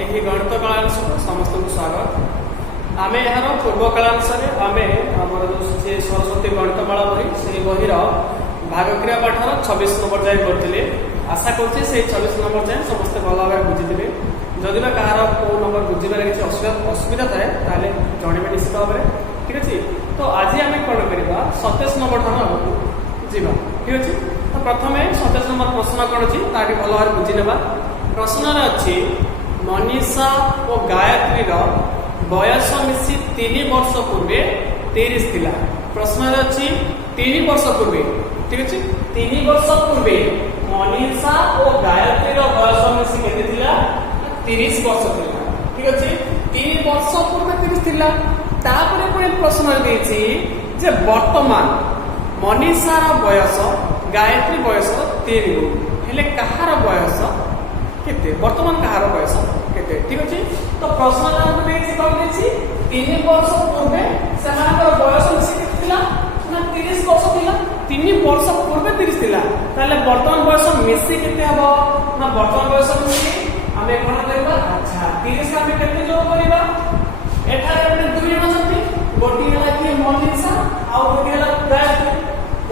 यही गणित कलांश समस्त को स्वागत। आम यार पूर्व कलांश आम जो सरस्वती गणितमाला बही से बहीर भागक्रिया पाठर 26 नंबर जाए करते। आशा करुचे 26 नंबर जाए समस्ते भल भाव बुझी जदि कहार कौ नंबर बुझे किसी असुविधा थाए जनइबे निश्चित भाव में। ठीक अच्छे तो आज आम कौन करवा 27 नंबर ठार आगे जावा। ठीक अच्छे तो प्रथम 27 नंबर प्रश्न कौन अच्छी ताकि भल भाव बुझी ना। प्रश्न अच्छी मनीषा और गायत्री बयस मिसी 3 वर्ष पूर्वे 30 थिला। प्रश्न अच्छी 3 वर्ष पूर्वे। ठीक अच्छे 3 वर्ष पूर्वे मनीषा और गायत्री बयस मिसी केते थिला 30 वर्ष थिला। ठीक अच्छे 3 वर्ष पूर्वे 30 थिला। तापरे पुणी प्रश्न देछि जे वर्तमान मनीषार बयस गायत्री बयस 3 गुण हेले कहार बयस केते वर्तमान कहार बयस केते। ठीक अच्छे तो प्रश्न हमको देछि कौन देछि 3 वर्ष पूर्वे सेमानकर बयस मिसी केते थिला ना 30 वर्ष थिला। 3 वर्ष पूर्वे 30 थिला ताले वर्तमान बयस मिसी केते हबो ना वर्तमान बयस मिसी हमें कोन करबा। अच्छा 30 का हमें केते जोड़ करबा एठारे अपने दुई जण छथि गोटी हला कि मनीषा आ गोटी हला गायत्री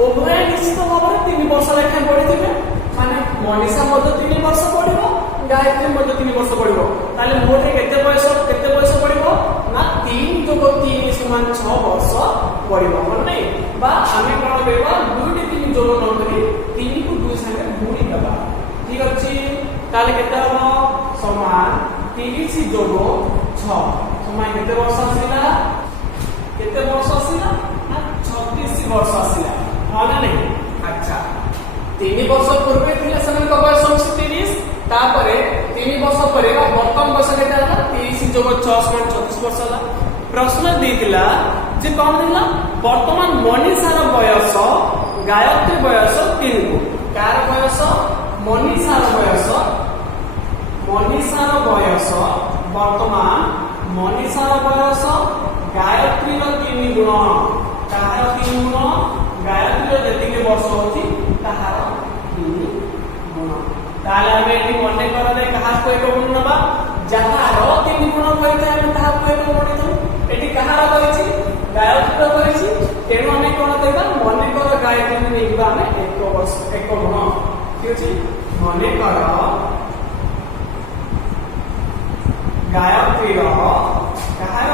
उभय निश्चित भाव में 3 वर्ष लेखा बढ़िथिबे माने मनीषा मध्य 3 वर्ष पढिबो गायत्री मध्य 3 वर्ष पढिबो ताले मोटे केते बयस पढिबो ना 3 + 3 = 6 वर्ष पढिबो मन नै बा हमें कोन करबा 2 टी 3 जोड़ न करी 3 को 2 संगे गुणी दबा। ठीक अछि ताले केते हबो समान 30 जोड़ 6 समान केते वर्ष आसिला केते वर्ष आसिला ना 36 वर्ष आसिला माने नहीं। अच्छा 3 वर्ष पूर्वे थिला समान को बयस 30 तापरे 3 वर्ष परे वर्तमान बयस केते हला 30 जोड़ 6 समान 36 वर्ष हला। प्रश्न देथिला जे कोन देला वर्तमान मनीषार बयस गायत्री बयस 3 गुण कार बयस मनीषार बयस वर्तमान मनीषार बयस गायत्री 3 गुण कहार 3 गुण गायत्री जेतिके वर्ष होची कहार 3 गुण ताले हमें एठी मने कर दे कहार को एक गुण नबा जहार 3 गुण होइते हम ताहा को एक गुण देतो। एठी कहार करिछि गायत्री करिछि तेनु हमें कोन देबा मने कर गायत्री नेबा हमें एक वर्ष एक गुण। ठीक अछि मने कर गायत्री कहार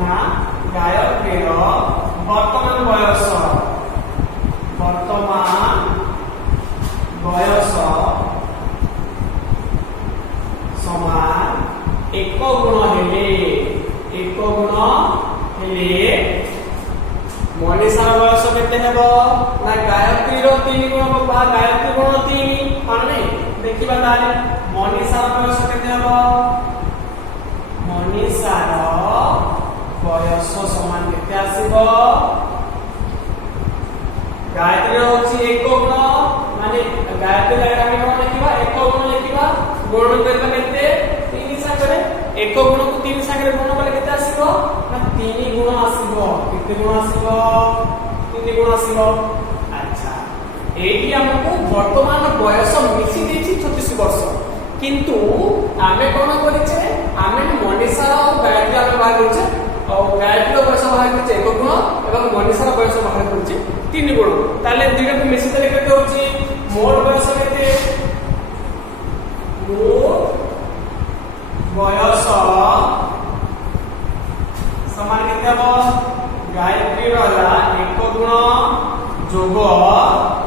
ना गायत्री वर्तमान बयस समान 1 गुण हेले मनीषार बयस केते हेबो ना गायत्री 3 गुण बा गायत्री गुण 3 माने देखिबा ताले मनीषार बयस केते हेबो मनीषार बयस समान केते आसीबो गायत्री होची 1 गुण माने गायत्री लागै हम कोन लिखिबा 1 गुण लिखिबा गुण करबा केते 3 संगे 1 गुण को 3 संगे गुण कले केते आसीबो ना 3 गुण आसीबो केते गुण आसीबो 3 गुण आसीबो। अच्छा एठी हमको वर्तमान बयस मिसी देछि 36 वर्ष किंतु आमे कोन करिचे आमे मनीषा और गायत्री आमे बाहर करछे और गायत्री बयस बाहर करछे 1 गुण एवं मनीषा बयस बाहर करछे 3 गुण ताले दुइटा को मिसी देले केते होची मोर बयस केते मोर बयस समान केते हबो गायत्री वाला 1 गुण जोग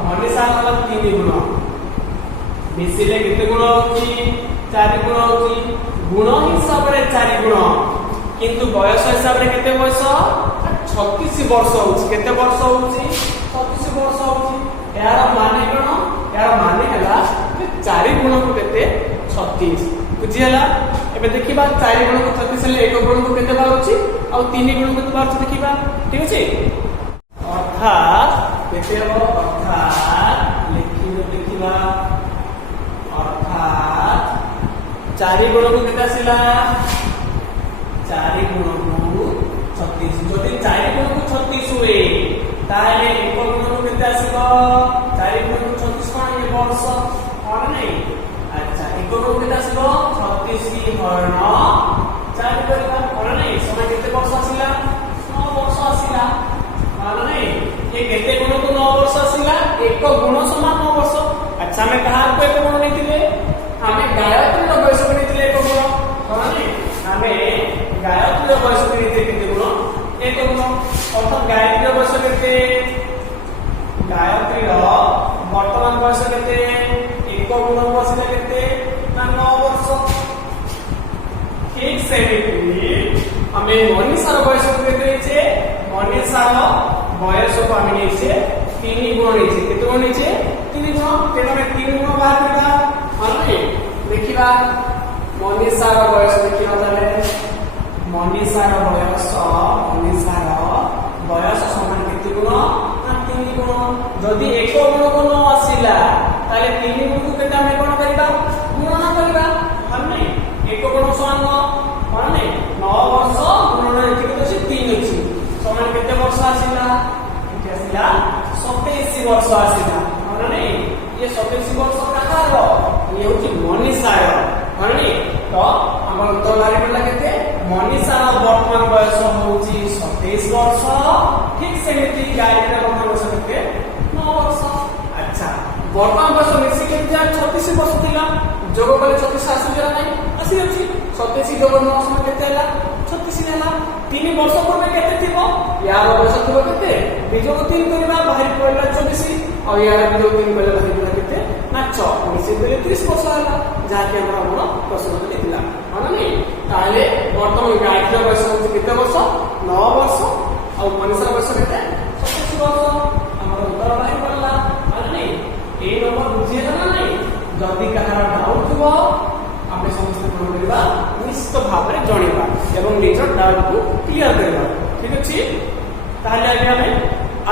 मनीषा वाला 3 गुण मिसिले केते गुण होची 4 गुण होची गुण हिसाब रे 4 गुण किंतु बयस हिसाब रे केते बयस 36 वर्ष होची केते वर्ष होची 36 वर्ष होची। यार माने कोन यार माने हला 4 गुण को केते 36 बुझी हला। एबे देखिबा 4 गुण को 36 ले 1 गुण को केते बारुची और 3 गुण को केते बारुची देखिबा। ठीक अछि अर्थात केते हबो अर्थात लिखिबा अर्थात 4 गुण को केते आसिला 4 गुण को 36 जदि 4 गुण को 36 हुए ताले 1 गुण को केते आसीबो 4 गुण को 36 कोन ये वर्ष कोन नै। अच्छा 1 गुण को केते आसीबो 36 हरण 4 करबा हरण नहीं समय केते वर्ष आसिला 9 वर्ष आसिला हरण नहीं ये केते गुण को 9 वर्ष आसिला एक गुण समान 9 वर्ष। अच्छा मैं कहा को एक गुण नहीं हमें गायत्री रो बयस को नहीं एक गुण हरण नहीं हमें गायत्री रो बयस को नहीं केते गुण एक गुण अर्थात गायत्री रो बयस केते गायत्री रो वर्तमान बयस केते एक गुण बयस केते ना 9 वर्ष। ठीक सेमिति हमें मनीषार बयस को देइछे मनीषार बयस को हमें नेइछे 3 गुण नेइछे केते गुण नेइछे 3 गुण तेनो में 3 गुण बाहर करबा माने देखिबा मनीषार बयस देखिबा ताले मनीषार बयस समान केते गुण ना 3 गुण जदि एक गुण को न आसिला ताले 3 गुण को केते हम कोन करबा गुणन करबा हमने एक गुण समान माने 9 वर्ष गुणन केते अछि 3 अछि समान केते वर्ष आसिला केते आसिला 27 वर्ष आसिला माने ये 27 वर्ष कहारो ये होची मनीषार माने तो हमर उत्तर लागे पडला केते मनीषार वर्तमान बयस होची 27 वर्ष। ठीक सेमिति गायत्री वर्तमान बयस केते 9 वर्ष। अच्छा वर्तमान बयस मिसी केते 36 वर्ष थिला जोग कले 36 आसी जरा नाही आसी अछि 27 जोग 9 समान केते हला 36 हला 3 वर्ष पूर्व केते थिबो यार बयस थिबो केते बिजोग 3 करबा बाहर पडला 24 और यार बिजोग 3 करला बाहर पडला केते ना 6 मिसी बेले 30 वर्ष हला जाके हमरा प्रश्न देथिला माने नहीं ताले वर्तमान गायत्री बयस होची केते वर्ष 9 वर्ष और मनीषा बयस केते 27 वर्ष हमर उत्तर बाहर पडला माने नहीं ए नंबर बुझिए ना नहीं जदि कहार डाउट थो आमे समस्त पूर्ण करबा निश्चित भाव में जणेबा एवं निजर डाउट को क्लियर करबा। ठीक अछि ताले आगे हमें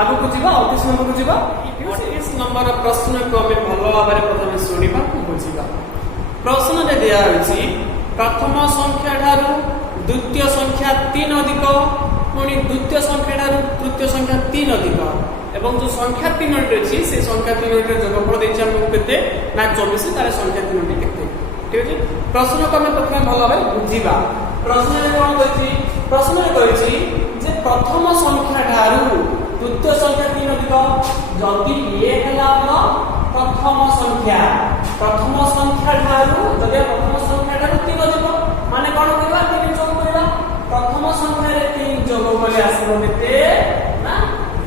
आगु को जीवा 28 नंबर को जीवा 28 नंबर प्रश्न को हमें भलो भाव में प्रथम सुनिबा को बुझीबा। प्रश्न में दिया अछि प्रथम संख्या ठारू द्वितीय संख्या 3 अधिक पुणी द्वितीय संख्या ठारू तृतीय संख्या 3 अधिक एवं जो संख्या 3 अछि से संख्या 3 रे जोगफल देछि हमको केते ना 24 तारे संख्या 3 रे केते। ठीक अछि प्रश्न को हमें प्रथम भलो भाव बुझीबा। प्रश्न में कोन कहिछि प्रश्न में कहिछि जे प्रथम संख्या ठारू द्वितीय संख्या 3 अधिक जदि ये हला प्रथम संख्या ठारू जदि प्रथम संख्या ठारू 3 अधिक माने कोन करबा 3 जोग करबा प्रथम संख्या रे 3 जोग कले आसीबो केते ना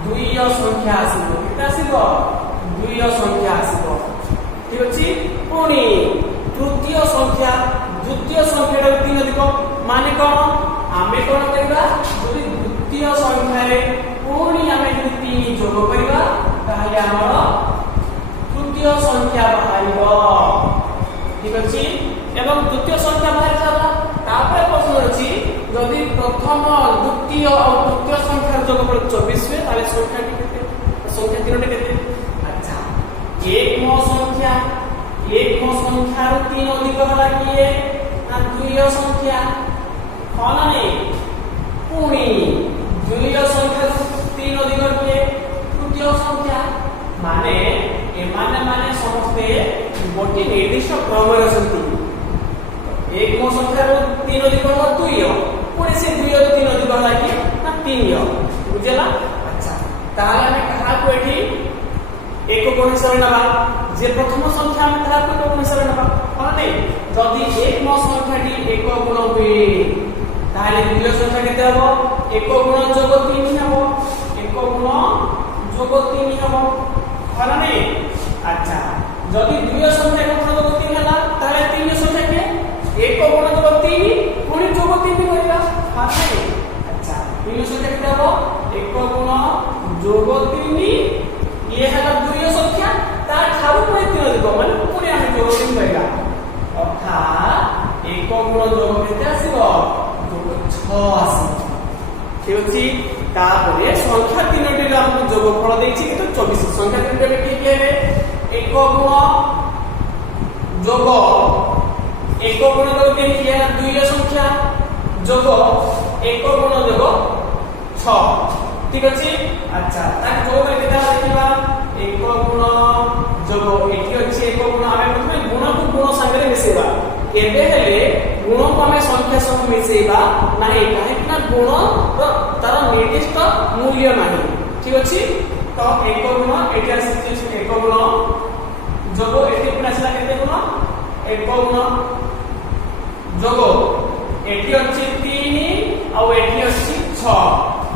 द्वितीय संख्या आसीबो केते आसीबो द्वितीय संख्या आसीबो। ठीक अछि पुणी तृतीय संख्या द्वितीय संख्या रे 3 अधिक माने कोन आमे कोन करबा जदि द्वितीय संख्या रे पुणी आमे जदि 3 जोग करबा ताले हमर तृतीय संख्या बाहरिबो। ठीक अछि एवं द्वितीय संख्या बाहर जाला तापर प्रश्न अछि यदि प्रथम द्वितीय और तृतीय संख्या जोगफल 24 हुए ताले संख्या केते संख्या 3 केते। अच्छा एकम संख्या रो 3 अधिक होला किए ना द्वितीय संख्या होला नै पुणी द्वितीय संख्या रो 3 अधिक किए तृतीय संख्या माने माने समस्ते गोटे निर्दिष्ट क्रम रे असंती एकम संख्या रो 3 अधिक होला 2 पुणी से 2 रो 3 अधिक होला कि ना 3 बुझला। अच्छा ताले हमें कहा को एठी एक गुण हिसाब नबा जे प्रथम संख्या में कहा को गुण हिसाब नबा हां नहीं जदि एकम संख्या टी एक गुण हुए ताले द्वितीय संख्या केते हबो एक गुण जोग 3 हबो एक गुण जोग 3 हबो हां नहीं। अच्छा जदि द्वितीय संख्या को गुण जोग 3 हला ताले तृतीय संख्या के एक गुण जोग 3 पुणी जोग 3 होइबा हां नहीं। अच्छा तृतीय संख्या केते हबो एक गुण जोग 3 ये है द्वितीय संख्या तार ठारू पुणी 3 अधिक माने पुणी हम जोग 3 करिया अर्थात एक गुण जोग केते आसीबो जोग 6 आसीबो। ठीक अछि तापरे संख्या 3 टी हम जोगफल देछि कि 24 संख्या 3 टी ठीक है एक गुण जोग एक गुण जोग 3 किया द्वितीय संख्या जोग एक गुण जोग 6। ठीक अछि। अच्छा तार जोग केता देखिबा एक गुण जोग एठी अछि एक गुण आमे प्रथमे गुण को गुण संगे मिसेबा केबे हेले गुण को हमें संख्या सब मिसेबा नाही काहे ना गुण तार निर्दिष्ट मूल्य नाही ठीक अछि तो एक गुण एटा सिचुएशन एक गुण जोगो एटी पुना सला केते गुण एक गुण जोगो एटी अछि 3 आ एटी अछि 6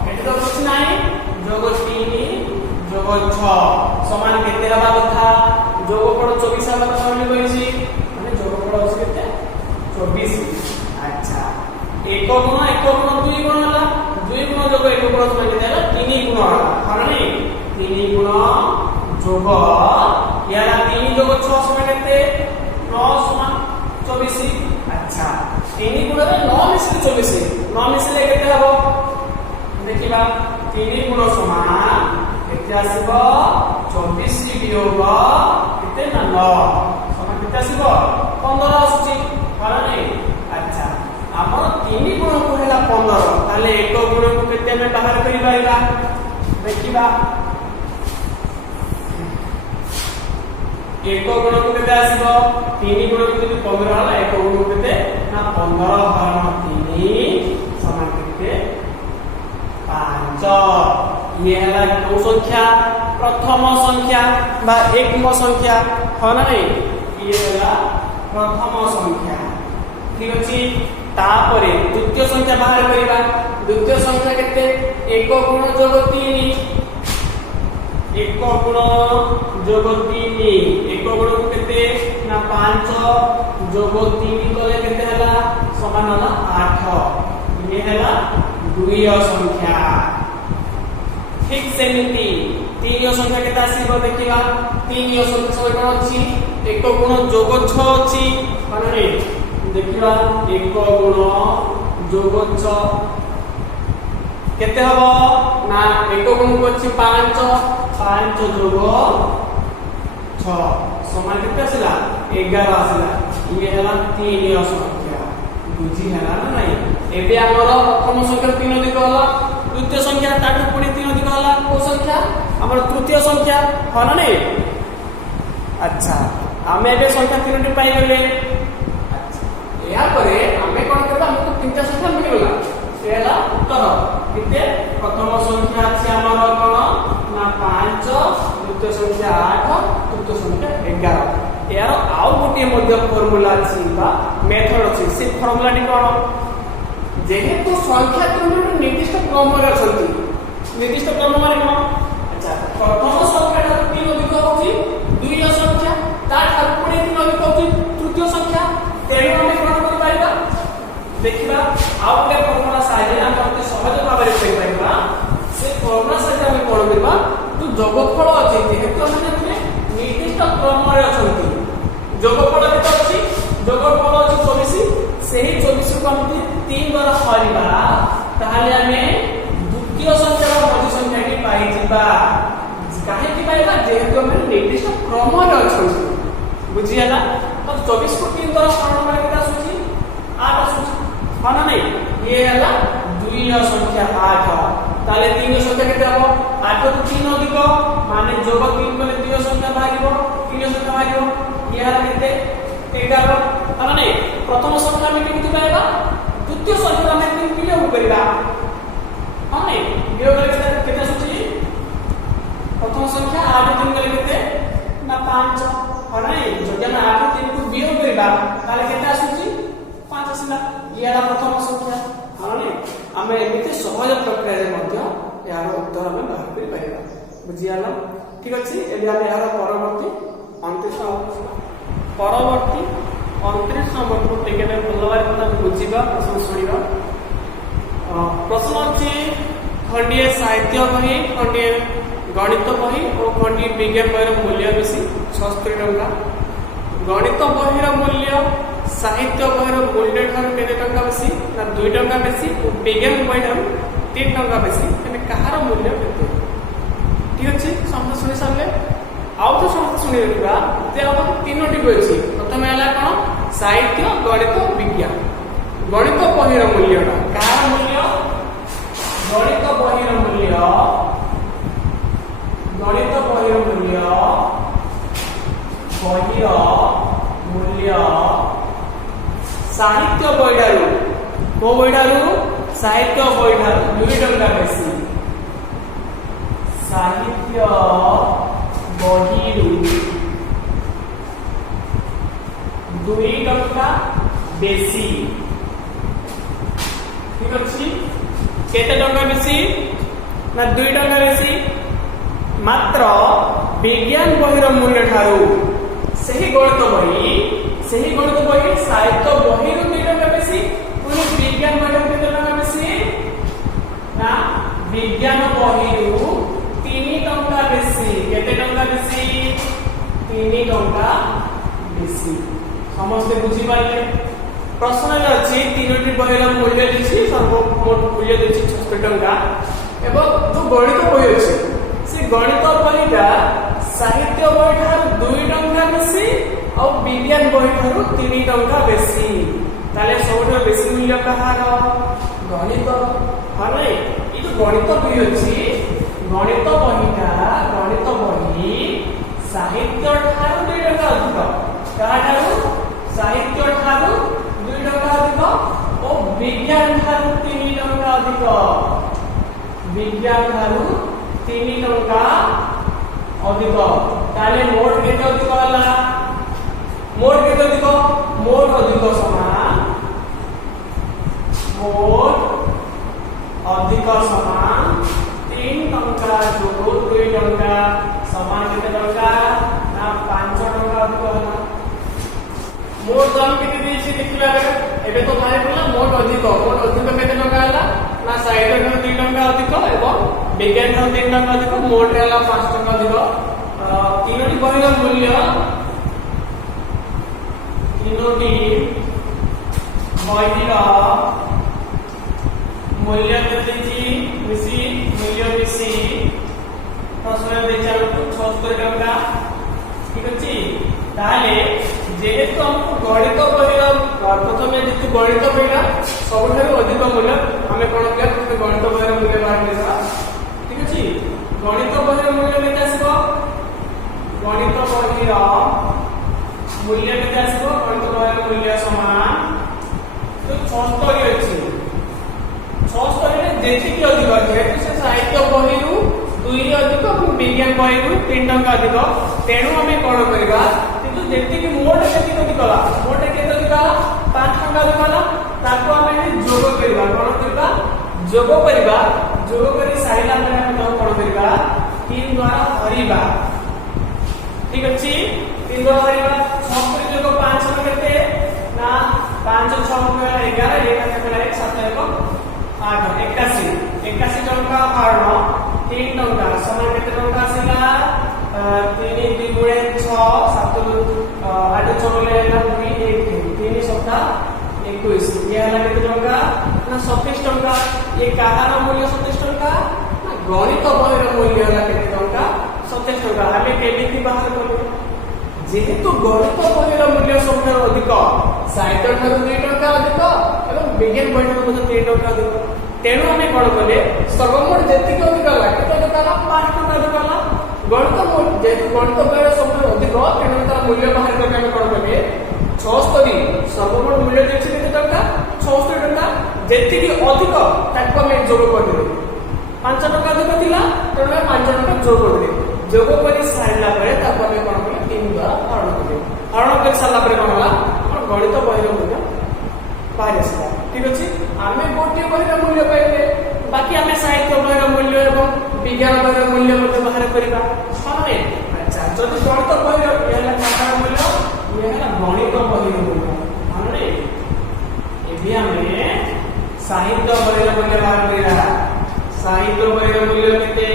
एटी तो कुछ नाही जोगो 3 जोगो 6 समान केते हबा कथा जोगो पड़ 24 हबा कथा हम कहिसी माने जोगो पड़ अछि केते 24 अच्छा एक गुण 2 गुण हला 2 गुण जोगो एक गुण समान केते हला 3 गुण हला हानि 3 गुण जोगो याला 3 जोगो 6 समान केते 9 समान 24 अच्छा 3 गुण रे 9 मिसले 24 9 मिसले केते हबो देखिबा 3 गुण समान केते आसीबो 24 वियोग केते ना 9 समान केते आसीबो 15 आसी हानि अच्छा हमर 3 गुण को हैला 15 ताले एक गुण को केते में बाहर करि पाइबा देखिबा एक गुण को केते आसीबो 3 गुण को जदि 15 हला एक गुण को केते ना 15 हरण 3 समान केते 5 ये हला को संख्या प्रथम संख्या बा एकम संख्या ह ना नहीं ये हला प्रथम संख्या ठीक अछि तापरे द्वितीय संख्या बाहर करिबा द्वितीय संख्या केते एक गुण जोग 3 एक गुण जोग 3 एक गुण केते ना 5 जोग 3 कले केते हला समान हला 8 ये हला द्वितीय संख्या ठीक सेमिति तीन संख्या केते आसीबो देखिबा तीन संख्या सब कोन अछि एक गुण जोग 6 अछि माने देखिबा एक गुण जोग 6 केते हबो ना एक गुण को अछि 5 जोग 6 समान केते आसिला 11 आसिला ये हला तीन संख्या बुझी हला ना नहीं एबे हमर प्रथम संख्या 3 अधिक हला द्वितीय संख्या ताटू पुणी 3 अधिक हला को संख्या हमर तृतीय संख्या ह ना नहीं अच्छा हमें एबे संख्या 3 पाई गेले अच्छा या परे हमें कोन करबा हमको तीनटा संख्या मिल गेला सेला उत्तर किते प्रथम संख्या अछि हमर कोन ना 5 द्वितीय संख्या 8 तृतीय संख्या 11 यार आउ गोटे मध्य फार्मूला अछि बा मेथड अछि से फार्मूला टी कोन जेहेतु संख्या तीन निर्दिष्ट क्रम रे अछंती निर्दिष्ट क्रम माने कोन अच्छा प्रथम संख्या ता 3 अधिक होची द्वितीय संख्या ता पुणी 3 अधिक होची तृतीय संख्या तेरे हम कोन कर पाइबा देखिबा आउ गोटे फार्मूला साइज हम अति सहज भाबरे कहि पाइबा से फार्मूला साइज हम कोन करबा तू जोगफल अछि जेहेतु हम निर्दिष्ट क्रम रे अछंती जोगफल केते अछि जोगफल अछि 24 सेही 24 को हम 3 द्वारा हरिबा ताहाले हमें द्वितीय संख्या और मध्य संख्या की पाई जिबा काहे की पाइबा जेहेतु हम निर्दिष्ट क्रम रे अछंती बुझी हला तो 24 को 3 द्वारा हरण माने केता सुची 8 सुची माना नहीं ये हला द्वितीय संख्या 8 ताले 3 संख्या केते हबो 8 को 3 अधिक माने जोग 3 कले द्वितीय संख्या बाहिबो तृतीय संख्या बाहिबो ये हला केते 11 माना नहीं प्रथम संख्या में केते पाइबा द्वितीय संख्या में केते वियोग करिबा हां नहीं वियोग कले केते सुची प्रथम संख्या 8 3 कले केते ना 5 हां नहीं जदि हम 8 3 को वियोग करिबा ताले केते आसुची 5 आसिला ये हला प्रथम संख्या हां नहीं हमें एमिते सहज प्रक्रिया रे मध्य यार उत्तर हम बाहर करि पाइबा बुझियाला ठीक अछि एबे हम यार परवर्ती 29 नंबर को टिकेट भलवार कथा बुझिबा प्रश्न सुनिबा प्रश्न अछि खंडीय साहित्य बही खंडीय गणित बही और खंडीय विज्ञान बहीर मूल्य बेसी 76 टंका गणित बहीर मूल्य साहित्य बहीर मूल्य ठार केते टंका बेसी ना 2 टंका बेसी और विज्ञान बहीर 3 टंका बेसी तने कहार मूल्य केते ठीक अछि समझ सुनि सारले आउ तो समझ सुनि रखिबा जे अब तीनोटी होछि प्रथम हला कोन साहित्य गणित विज्ञान गणित बहीर मूल्य कहार मूल्य गणित बहीर मूल्य बहीर मूल्य साहित्य बहिठारू को बहिठारू साहित्य बहिठारू 2 टंका बेसी साहित्य बहिरू 2 टंका बेसी ठीक अछि केते टंका बेसी ना 2 टंका बेसी मात्र विज्ञान बहिर मूल्य ठारू सही गणित बही साहित्य बहिर 2 टंका बेसी पुनी विज्ञान बहिर केते टंका बेसी ना विज्ञान बहिर 3 टंका बेसी केते टंका बेसी 3 टंका बेसी समस्त बुझी पाले प्रश्न में अछि 3टी बहिर मूल्य देछि सर्वमोट मूल्य देछि 66 टंका एवं जो गणित बही अछि से गणित बहिटा साहित्य बहिठार 2 टंका बेसी और विज्ञान बहिठार 3 टंका बेसी ताले सबठो बेसी मूल्य कहार गणित हां नै ई जो गणित बही अछि गणित बही साहित्य ठार 2 टंका अधिक कहार साहित्य ठार 2 टंका अधिक और विज्ञान ठार 3 टंका अधिक विज्ञान ठार 3 टंका अधिक ताले मोट केते अधिक होला मोट केते अधिक मोट अधिक समान मोट अधिक समान 3 टंका जोड़ 2 टंका समान केते टंका ना 5 टंका अधिक होला मोट दाम केते देछि देखिला एबे तो माने बोला मोट अधिक केते टंका होला ना साइड रे 3 टंका अधिक एवं विज्ञान ठार 3 टंका अधिक मोट रे होला 5 टंका अधिक तीनोटी बहिर मूल्य तीनोटी बहिर मूल्य केते मिसी मूल्य मिसी प्रश्न देचार 76 टंका ठीक अछि ताले जेहेतु हम गणित बहिर प्रथमे जेतु गणित बहिर सबठारु अधिक मूल्य हमें कोन के गणित बहिर मूल्य बाहर लेसा ठीक अछि गणित बहिर मूल्य केते आसीबो गणित बहिर मूल्य केते आसीबो गणित बहिर मूल्य समान तो 76 अछि 76 रे जेति की अधिक जेतु से साहित्य बहिरु 2 अधिक और विज्ञान बहिरु 3 टंका अधिक तेनु हमें कोन करबा किंतु जेति की मोट केते अधिक कला मोट केते अधिक कला 5 टंका अधिक कला ताको हमें जोग करबा कोन करबा जोग करी साइला पर हम कोन करबा 3 द्वारा हरिबा ठीक अछि 3 द्वारा हरिबा 6 जोग 5 केते ना 5 6 11 1 7 8 81 टंका हरण 3 टंका समान केते टंका आसीला 3 2 गुणे 6 7 8 6 ले ना 2 1 3 सप्ताह 21 ये हला केते टंका ना 27 टंका ये काहार मूल्य 27 टंका ना गणित बहिर मूल्य हला केते टंका 27 टंका हमें केबिटी बाहर करू जेहेतु गणित बहिर मूल्य सबठार अधिक साहित्य ठार 2 टंका अधिक एवं विज्ञान बहिर मूल्य 3 टंका अधिक तेणु हमें कोन कले सर्वमोट जेति को अधिक ला केते टंका 5 टंका अधिक ला गणित जेतु गणित बहिर सबठार अधिक तेणु तार मूल्य बाहर करके हमें कोन कले 76 सर्वमोट मूल्य देछि केते टंका 76 टंका जेति की अधिक ताको हमें जोग कर दे 5 टंका अधिक थिला तेणु 5 टंका जोग कर दे जोग करी सारला परे ताको हमें कोन कले 3 द्वारा हरण कर सारला परे कोन होला गणित बहिर मूल्य बाहर आसला ठीक अछि आमे गोटे बहिर मूल्य पाइले बाकी आमे साहित्य बहिर मूल्य एवं विज्ञान बहिर मूल्य मते बाहर करिबा माने अच्छा जदि गणित बहिर येला काकर मूल्य येला गणित बहिर मूल्य माने एबी आमे साहित्य बहिर मूल्य बाहर करिरा साहित्य बहिर मूल्य केते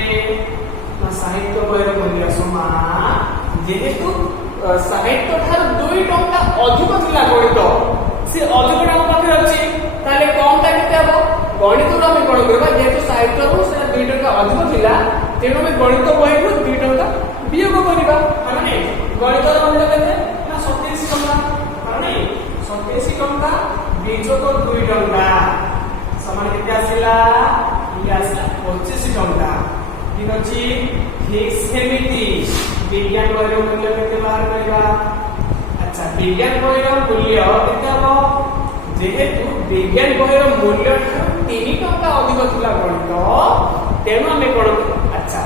ना साहित्य बहिर मूल्य समान जेहेतु साहित्य ठार 2 टंका अधिक थिला गणित से अधिक टंका पाखरे अछि ताले कम ता केते हबो गणित रो हम कोन करबा जेहेतु साहित्य रो से 2 टंका अधिक थिला तेनो में गणित बहिर 2 टंका वियोग करिबा माने गणित रो मूल्य केते ना 27 टंका माने 27 टंका वियोग 2 टंका समान केते आसिला ये आसिला 25 टंका ठीक अछि ठीक सेमिति विज्ञान बहिर मूल्य केते बाहर करिबा अच्छा विज्ञान बहिर मूल्य केते हबो जेहेतु विज्ञान बहिर मूल्य 3 टंका अधिक थिला गणित तेणु आम कौन अच्छा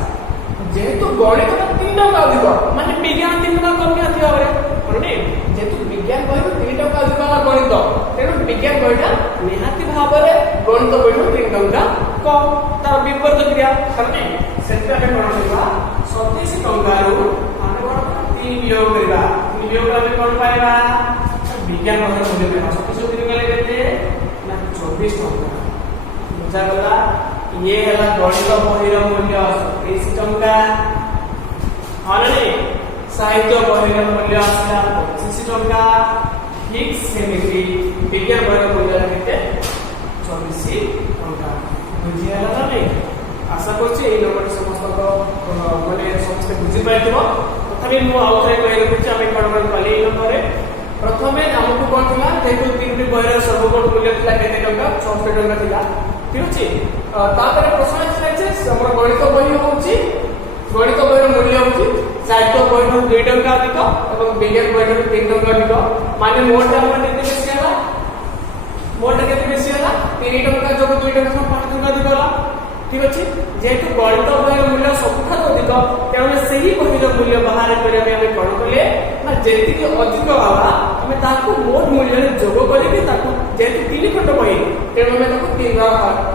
जेहेतु गणित 3 टंका अधिक माने विज्ञान 3 टंका कम निया थिया रे जेहेतु विज्ञान बहिर 3 टंका अधिक गणित तेणु विज्ञान बहिटा निहाती भाव में गणित बहिर 3 टंका कम तार विपरीत क्रिया करने सेटा के कौन करबा 27 टंका रु आमे कौन 3 वियोग करबा 3 वियोग आमे कौन पाएबा विज्ञान बहिर मूल्य में 27 दिन गले केते ना 24 टंका बुझा गला ये हला गणित बहिर मूल्य 27 टंका आने साहित्य बहिर मूल्य आसला 25 टंका ठीक सेमिति विज्ञान बहिर मूल्य केते 24 टंका बुझी हला ना नहीं आशा करछि ए नंबर समस्त को माने समस्त बुझी पाइथिबो तथापि मु आउथरे कहि रखुछि आमे कोन पाली ए नंबर प्रथमे हमकु कोन थिला जेतु तीनटी बहिर सर्वोच्च मूल्य थिला केते टंका 66 टंका थिला ठीक अछि तापर प्रश्न छै हमर गणित बहि होछि गणित बहिर मूल्य होछि साहित्य बहिर 2 टंका अधिक एवं विज्ञान बहिर 3 टंका अधिक माने मोट हमर केते बेसी हला मोट केते बेसी हला 3 टंका जोग 2 टंका 5 टंका अधिक हला ठीक अछि जेतु गणित बहिर मूल्य सबथा अधिक तेणु सही बहिर मूल्य बाहर करे हमें कोन कले ना जेति के अधिक हला हमें ताकू मोट मूल्य रे जोग करी के ताकू जेति 3 खंड बहि तेणु हमें ताकू 3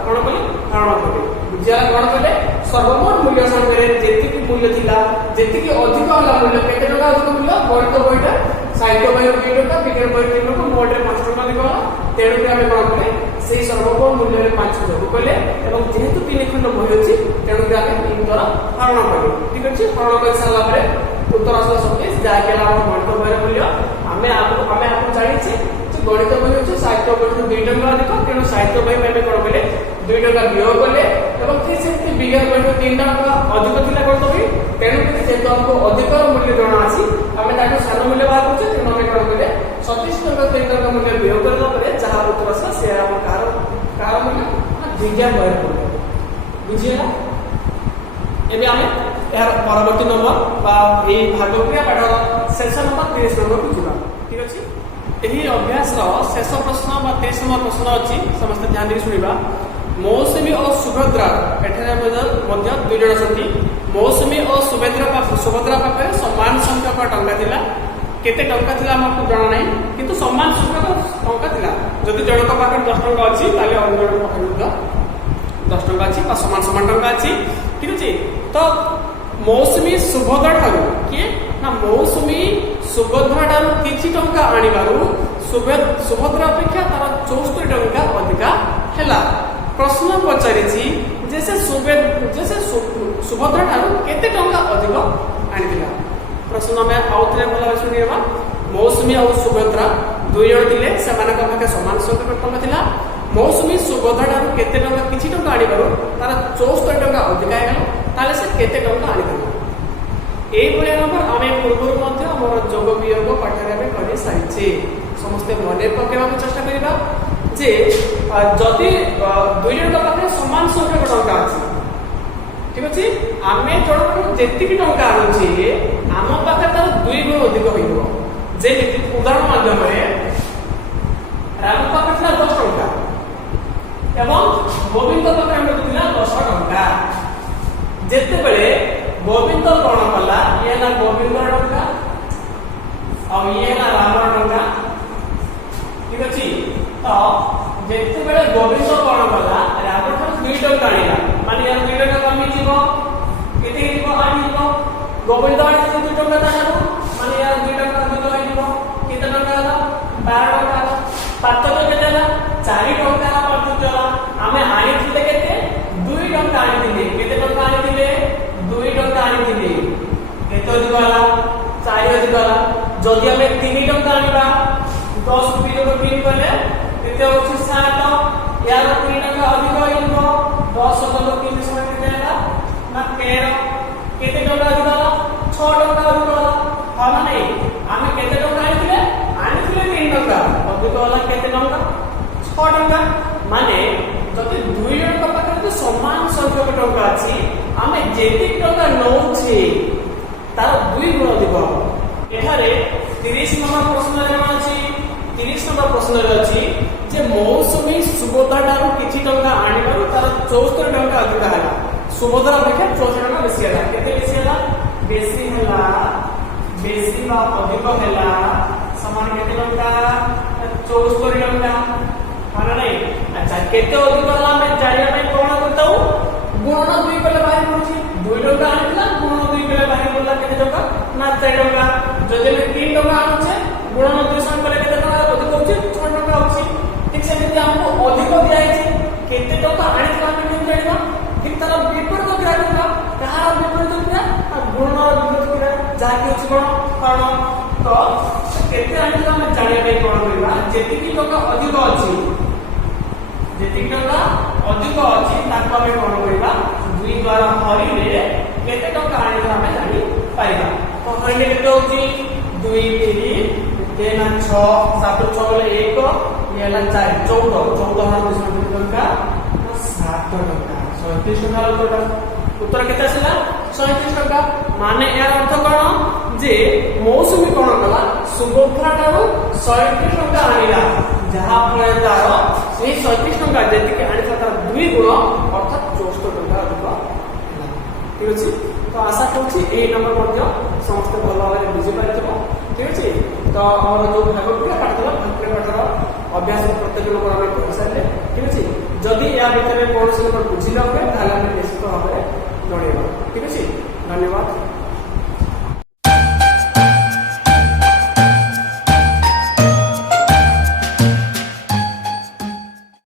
कोन कली हरण करी बुझिया कोन कले सर्वमोट मूल्य संगे जेति के मूल्य थिला जेति के अधिक हला मूल्य केते टका अधिक मूल्य गणित बहिटा साहित्य बहिर 2 टका विज्ञान बहिर 3 टका मोट रे 5 टका अधिक हला तेणु के हमें कोन कले सेही सर्वमोट मूल्य रे 5 जोग कले एवं जेहेतु 3 खंड बहि अछि तेणु के हमें 3 द्वारा हरण करी ठीक अछि हरण कर साला परे उत्तर आसला 27 जा के हम गणित बहिर मूल्य हमें आपको जानि छी जे गणित बहि अछि साहित्य बहि 2 टका अधिक तेणु साहित्य बहि में कोन कले 2 टका वियोग कले एवं फिर से विज्ञान बहि 3 टका अधिक थिला गणित बहि तेणु के जेतो हमको अधिक मूल्य जणा अछि हमें ताको सानो मूल्य बाहर करछे तेणु हमें कोन कले 27 टका 3 टका मूल्य वियोग करला परे जहा उत्तर आसला से हम कार मूल्य विज्ञान बहि मूल्य बुझिएला एबे हमें यार परवर्ती नंबर बा ए भागक्रिया पाठर शेष नंबर 30 नंबर को जिबा ठीक अछि एही अभ्यास रो शेष प्रश्न बा 23 नंबर प्रश्न अछि समस्त ध्यान दे सुनिबा मौसुमी और सुभद्रा एठारे मध्य दुई जण छथि मौसुमी और सुभद्रा पाखे समान संख्यक टंका थिला केते टंका थिला हमकु जाना नै किंतु समान संख्यक टंका थिला जदि जणक पाखे 10 टंका अछि ताले अन्य जणक पाखे 10 टंका अछि बा समान समान टंका अछि ठीक अछि तो मौसुमी सुभद्रा ठारू किए ना मौसुमी सुभद्रा ठारू किछि टंका आनिबारु सुभद्रा अपेक्षा तार 64 टंका अधिका हैला प्रश्न पचारि छी जैसे सुभद्रा ठारू केते टंका अधिक आनिदिला प्रश्न में आउथरे भला सुनिबा मौसुमी और सुभद्रा दुई जण थिले सेमानक पाखे समान संख्यक टंका थिला मौसुमी सुभद्रा ठारू केते टंका किछि टंका आनिबारु तार 64 टंका अधिक आइगला ताले से केते टंका आनिदिला एई भलिया नंबर आमे पूर्वरु मध्ये हमर जोग वियोग पाठरे में करि साइछि समस्त मने पकेबा चेष्टा करिबा जे जदि दुई जण पाखे समान संख्यक टंका अछि ठीक अछि आमे जण जेतिकी टंका आनुछि आम पाखे तार 2 गुण अधिक होइबो जे उदाहरण माध्यम रे राम पाखे था 10 टंका एवं गोविंद पाखे हमर दिला 10 टंका जेते बेले गोविंद कोन कला ये ना गोविंद टंका और ये ना राम टंका ठीक अछि तो जेते बेले गोविंद कोन कला राम ठन 2 टंका आनिला माने यार 2 टंका कमी जीवो केते जीवो आनी जीवो गोविंद आनी 2 टंका तानो माने यार 2 टंका अधिक होई जीवो केते टंका आला 12 टंका आला पात्र केते आला 4 टंका आला पात्र चला हमें आनी थिले केते 2 टंका आनी थिले केते टंका आनी थिले 2 टंका आनी थिले केते अधिक आला 4 अधिक आला जदि हमें 3 टंका आनिबा 10 रुपया को 3 करले केते होछि 7 यार 3 टंका अधिक होइबो 10 को 3 समय केते आला ना 13 केते टंका अधिक आला 6 टंका अधिक आला हां नै हमें केते टंका आनी थिले 3 टंका अधिक आला केते टंका 6 टंका माने जदि 2 जण का पाखे समान संख्यक टंका अछि हमें जेति टंका नौछि तार 2 गुण अधिक एठारे 30 नंबर प्रश्न रे अछि 30 नंबर प्रश्न रे अछि जे मौसुमी सुभद्रा ठारू किछि टंका आनिबारु तार 74 टंका अधिक हैला सुभद्रा अपेक्षा 74 टंका बेसी हैला केते बेसी हैला बेसी बा अधिक हैला समान केते टंका 74 टंका माने नहीं अच्छा केते अधिक होला मैं जानिया में कोन करताऊ गुणन 2 कले बाहर पड़ुची 2 टंका आनिला गुणन 2 कले बाहर पड़ला केते टंका ना 4 टंका जदि मैं 3 टंका आनुचे गुणन 2 सम कले केते टंका अधिक होची 6 टंका होची ठीक से यदि हमको अधिक दिया है केते टंका आनिला हम केम जानिबा ठीक तरह विपरीत क्रिया करबा कहार विपरीत क्रिया गुणन विपरीत क्रिया जाके होची कोन कारण तो केते आनिला हम जानिया पे कोन करबा जेति की टंका अधिक अछि जेति टंका अधिक अछि ताको हम कोन करबा 2 द्वारा हरिले केते टंका आनिला हम जानि पाइबा तो हरिले केते होची 2 3 देना 6 7 6 बोले 1 ये ला 4 14 हम टंका 7 टंका 37 टंका उत्तर केते आसला 37 टंका माने यार अर्थ कोन जे मौसुमी कोन कला सुभद्रा ठारू 37 टंका आनिला जहा फळे तार सेही 37 टंका जेति के आनिला तार 2 गुण अर्थात 64 टंका अधिक ठीक अछि तो आशा करछि ए नंबर मध्ये समस्त भलो भाबरे बुझि पाइछबो ठीक अछि तो और जो भागवत पाठ पाठर अभ्यास प्रत्येक लोक आम कर सारे ठीक अछि जदि या भितर कौन से बुझिला हुए ताले निश्चित भाव में जणेबा ठीक अछि धन्यवाद।